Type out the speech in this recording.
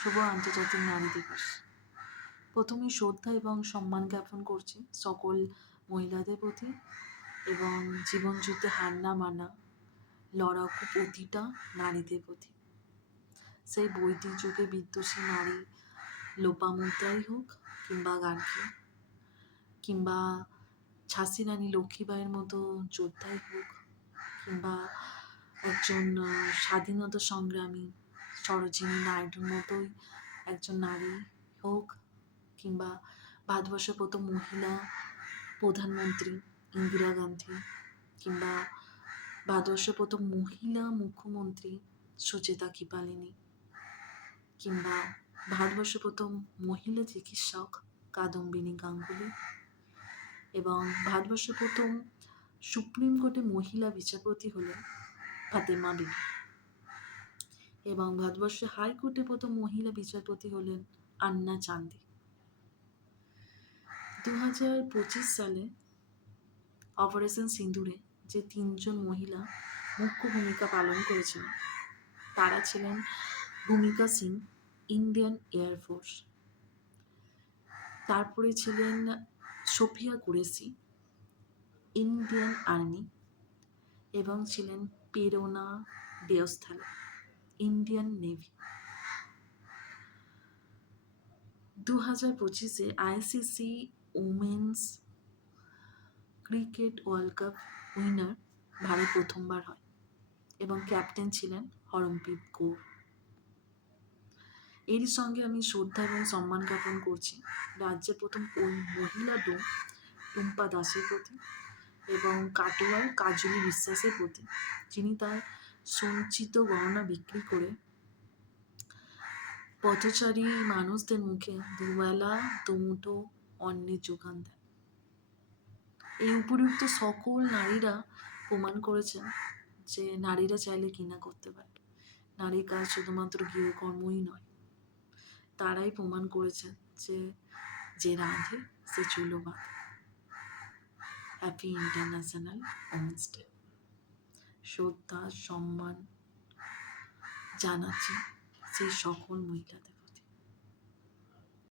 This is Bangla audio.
শুভ আন্তর্জাতিক নারী দিবস। প্রথমে শ্রদ্ধা এবং সম্মান জ্ঞাপন করছি সকল মহিলাদের প্রতি এবং জীবনযুদ্ধে হার না মানা লড়াকু প্রতিটা নারীদের প্রতি। সেই বৈদিক যুগে বিদ্যুষী নারী লোপামুদ্রাই হোক কিংবা গার্গী কিংবা ঝাঁসি রানী লক্ষ্মীবাইয়ের মতো যোদ্ধাই হোক কিংবা একজন স্বাধীনতা সংগ্রামী সরোজিনী নাইডুর মতোই একজন নারী হোক কিংবা ভারতবর্ষের প্রথম মহিলা প্রধানমন্ত্রী ইন্দিরা গান্ধী কিংবা ভারতবর্ষের প্রথম মহিলা মুখ্যমন্ত্রী সুচেতা কৃপালিনী কিংবা ভারতবর্ষের প্রথম মহিলা চিকিৎসক কাদম্বিনী গাঙ্গুলি এবং ভারতবর্ষের প্রথম সুপ্রিম কোর্টে মহিলা বিচারপতি হলেন ফাতেমা বিবি এবং ভারতবর্ষের হাইকোর্টে প্রথম মহিলা বিচারপতি হলেন আন্না চান্দি। 2025 সালে অপারেশন সিঁদুরে যে 3জন মহিলা মুখ্য ভূমিকা পালন করেছিলেন তারা ছিলেন ভূমিকা সিং, ইন্ডিয়ান এয়ারফোর্স, তারপরে ছিলেন সোফিয়া কুরেশি, ইন্ডিয়ান আর্মি এবং ছিলেন প্রেরণা দেওস্থলে, ইন্ডিয়ান নেভি। 2025-এ ICC women's cricket world cup winner Bharat প্রথমবার হয় এবং ক্যাপ্টেন ছিলেন হরমপ্রীত কৌর। এরই সঙ্গে আমি শ্রদ্ধা এবং সম্মান জ্ঞাপন করছি রাজ্যের প্রথম মহিলা ডোম টুম্পা দাসের প্রতি এবং কাটোয়ার কাজলি বিশ্বাসের প্রতি, যিনি তার সঞ্চিত গহনা বিক্রি করে পথচারী মানুষদের মুখে দুবেলা দুমুঠো অন্নের যোগান দেন। এই উপযুক্ত সকল নারীরা প্রমাণ করেছেন যে নারীরা চাইলে কিনা করতে পারে। নারীর কাজ শুধুমাত্র গৃহকর্মই নয়, তারাই প্রমাণ করেছেন যে রাঁধে সে চুলো বাঁধে। Happy international women's day. শ্রদ্ধা সম্মান জানাচ্ছি সেই সকল মহিলাদের।